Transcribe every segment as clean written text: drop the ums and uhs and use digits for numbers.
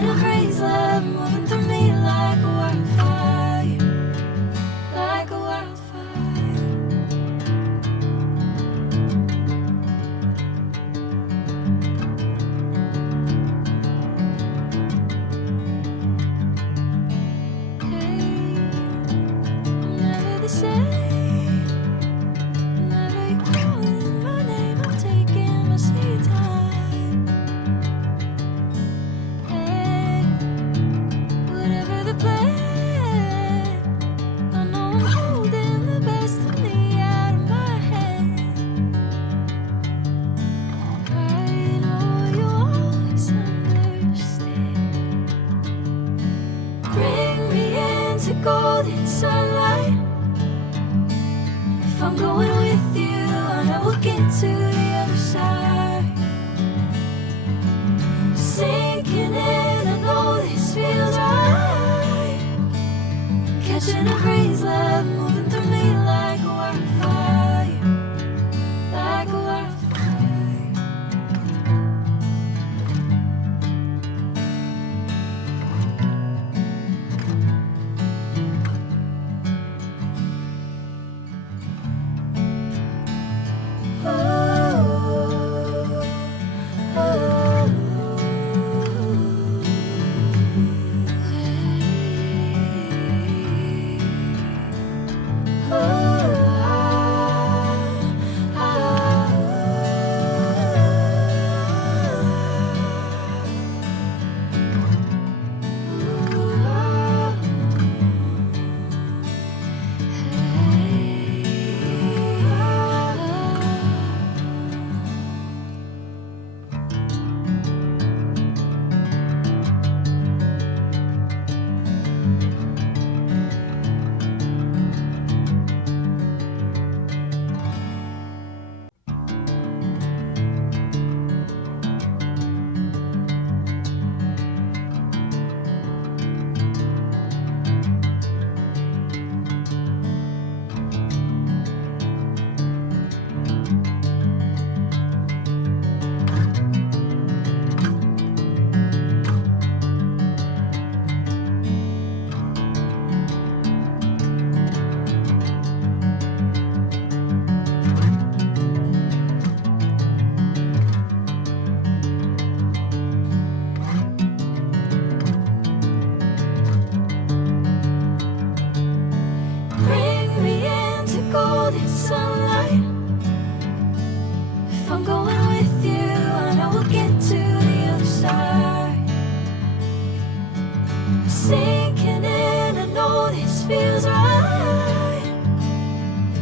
catching a crazy love moving through me like a wildfire, like a wildfire. Hey, I'm never the same. Whenever you're calling my name, I'm taking my sweet time. Hey, whatever the plan, I know I'm holding the best of me out of my hand. I know you always understand. Bring me into golden sunlight. If I'm going with you, I know we'll get to the other side. Sinking in, I know this feels right. Catching a crazy love moving through me like a wildfire, like a wildfire. Bring me into golden sunlight. If I'm going with you, I know we'll get to the other side. Sinking in, I know this feels right.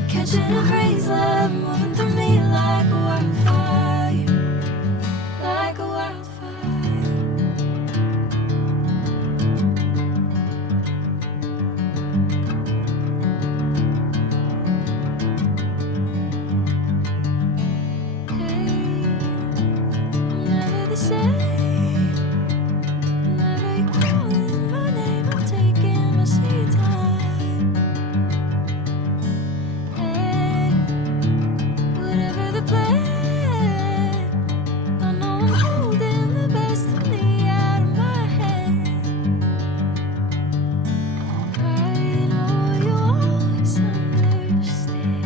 Catching a crazy love moving through me like a wildfire, like a wildfire. Hey, I'm never the same. Whenever you're calling my name, I'm taking my sweet time. Hey, whatever the plan, I know I'm holding the best of me out of my hand. I know you always understand.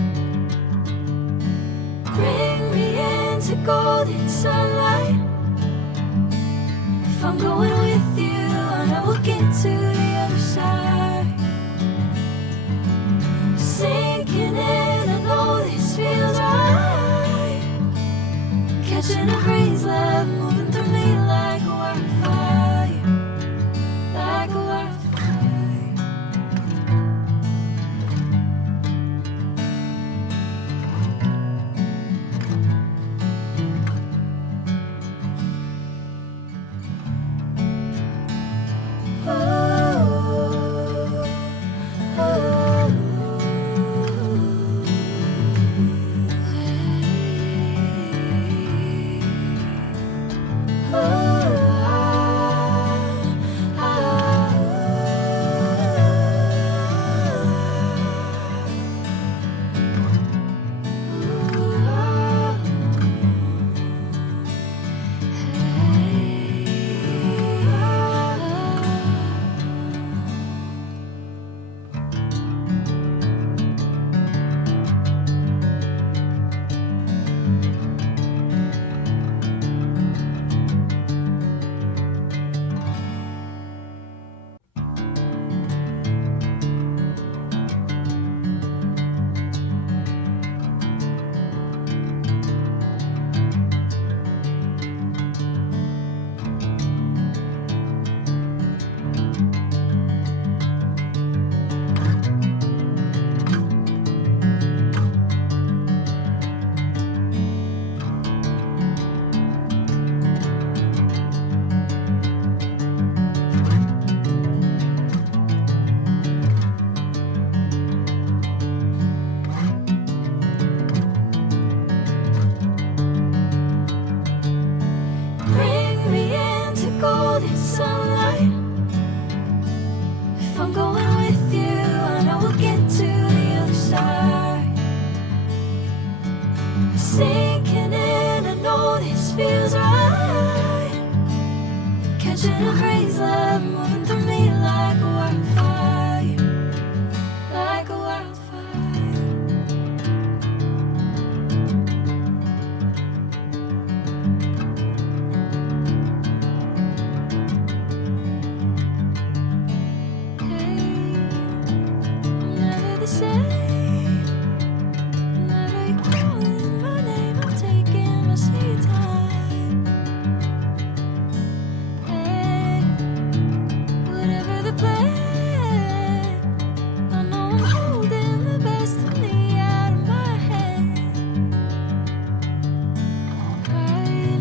Bring me into golden sunlight. If I'm going with you, I know we'll get to the other side. Sinking in, I know this feels right. Catching a crazy love moving through me like a wildfire, like a wildfire. I'm going with you, I know we'll get to the other side. Sinking in, I know this feels right. Catching a breeze, love moving through me like a wildfire, like a wildfire. Hey, I'm never the same. Whenever you're calling my name, I'm taking my sweet time. Hey, whatever the plan, I know I'm holding the best of me out of my hand. I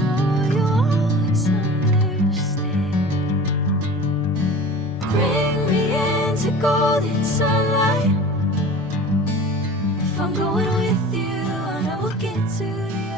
know you always understand. Bring me into golden sunlight. If I'm going with you, I know we'll get to the